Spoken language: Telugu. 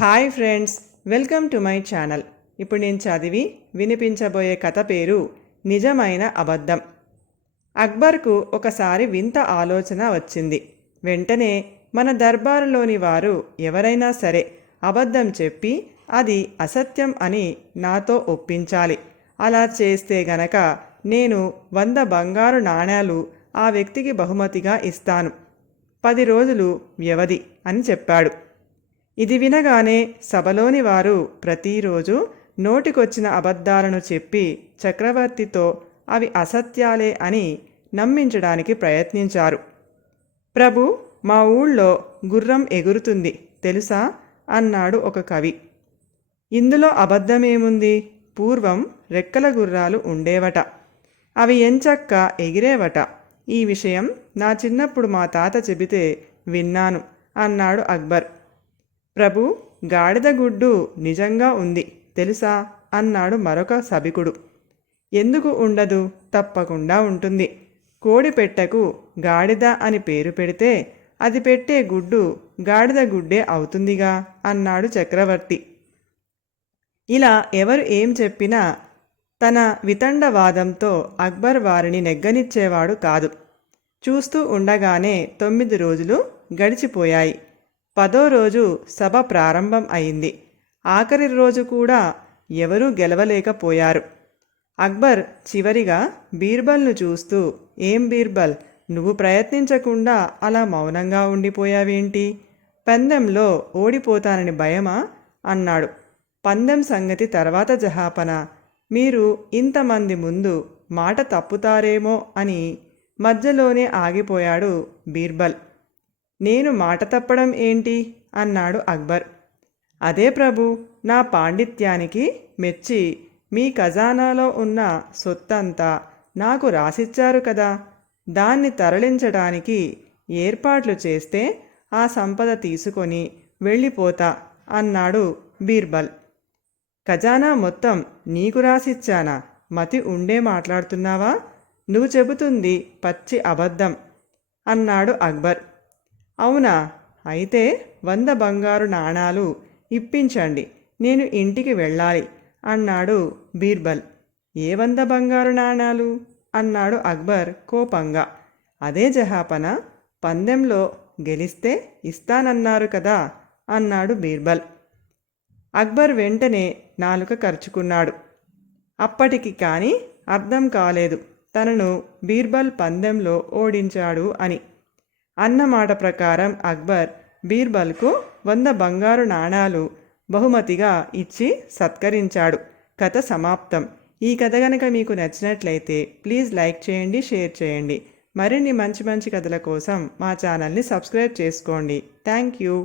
Hi friends welcome to my channel. ఇప్పుడు నేను చదివి వినిపించబోయే కథ పేరు నిజమైన అబద్ధం. అక్బర్కు ఒకసారి వింత ఆలోచన వచ్చింది. వెంటనే మన దర్బారులోని వారు ఎవరైనా సరే అబద్ధం చెప్పి అది అసత్యం అని నాతో ఒప్పించాలి. అలా చేస్తే గనక నేను వంద బంగారు నాణేలు ఆ వ్యక్తికి బహుమతిగా ఇస్తాను. పది రోజులు వ్యవధి అని చెప్పాడు. ఇది వినగానే సభలోని వారు ప్రతిరోజు నోటికొచ్చిన అబద్ధాలను చెప్పి చక్రవర్తితో అవి అసత్యాలే అని నమ్మించడానికి ప్రయత్నించారు. ప్రభు మా ఊళ్ళో గుర్రం ఎగురుతుంది తెలుసా? అన్నాడు ఒక కవి. ఇందులో అబద్ధమేముంది? పూర్వం రెక్కల గుర్రాలు ఉండేవట. అవి ఎంచక్క ఎగిరేవట. ఈ విషయం నా చిన్నప్పుడు మా తాత చెబితే విన్నాను అన్నాడు అక్బర్. ప్రభు గాడిద గుడ్డు నిజంగా ఉంది తెలుసా? అన్నాడు మరొక సభికుడు. ఎందుకు ఉండదు? తప్పకుండా ఉంటుంది. కోడి పెట్టకు గాడిద అని పేరు పెడితే అది పెట్టే గుడ్డు గాడిద గుడ్డే అవుతుందిగా అన్నాడు చక్రవర్తి. ఇలా ఎవరు ఏం చెప్పినా తన వితండవాదంతో అక్బర్ వారిని నెగ్గనిచ్చేవాడు కాదు. చూస్తూ ఉండగానే తొమ్మిది రోజులు గడిచిపోయాయి. పదో రోజు సభ ప్రారంభం అయింది. ఆఖరి రోజు కూడా ఎవరూ గెలవలేకపోయారు. అక్బర్ చివరిగా బీర్బల్ను చూస్తూ ఏం బీర్బల్ నువ్వు ప్రయత్నించకుండా అలా మౌనంగా ఉండిపోయావేంటి? పందెంలో ఓడిపోతానని భయమా? అన్నాడు. పందెం సంగతి తర్వాత జహాపన. మీరు ఇంతమంది ముందు మాట తప్పుతారేమో అని మధ్యలోనే ఆగిపోయాడు బీర్బల్. నేను మాట తప్పడం ఏంటి? అన్నాడు అక్బర్. అదే ప్రభు నా పాండిత్యానికి మెచ్చి మీ ఖజానాలో ఉన్న సొత్తంతా నాకు రాసిచ్చారు కదా. దాన్ని తరలించడానికి ఏర్పాట్లు చేస్తే ఆ సంపద తీసుకొని వెళ్ళిపోతా అన్నాడు బీర్బల్. ఖజానా మొత్తం నీకు రాసిచ్చానా? మతి ఉండే మాట్లాడుతున్నావా? నువ్వు చెబుతుంది పచ్చి అబద్ధం అన్నాడు అక్బర్. అవునా? అయితే వంద బంగారు నాణాలు ఇప్పించండి. నేను ఇంటికి వెళ్ళాలి అన్నాడు బీర్బల్. ఏ వంద బంగారు నాణాలు? అన్నాడు అక్బర్ కోపంగా. అదే జహాపన పందెంలో గెలిస్తే ఇస్తానన్నారు కదా అన్నాడు బీర్బల్. అక్బర్ వెంటనే నాలుక ఖర్చుకున్నాడు అప్పటికి కానీ అర్థం కాలేదు తనను బీర్బల్ పందెంలో ఓడించాడు అని. అన్నమాట ప్రకారం అక్బర్ బీర్బల్కు వంద బంగారు నాణాలు బహుమతిగా ఇచ్చి సత్కరించాడు. కథ సమాప్తం. ఈ కథ గనక మీకు నచ్చినట్లయితే ప్లీజ్ లైక్ చేయండి షేర్ చేయండి. మరిన్ని మంచి మంచి కథల కోసం మా ఛానల్ని సబ్స్క్రైబ్ చేసుకోండి. Thank you.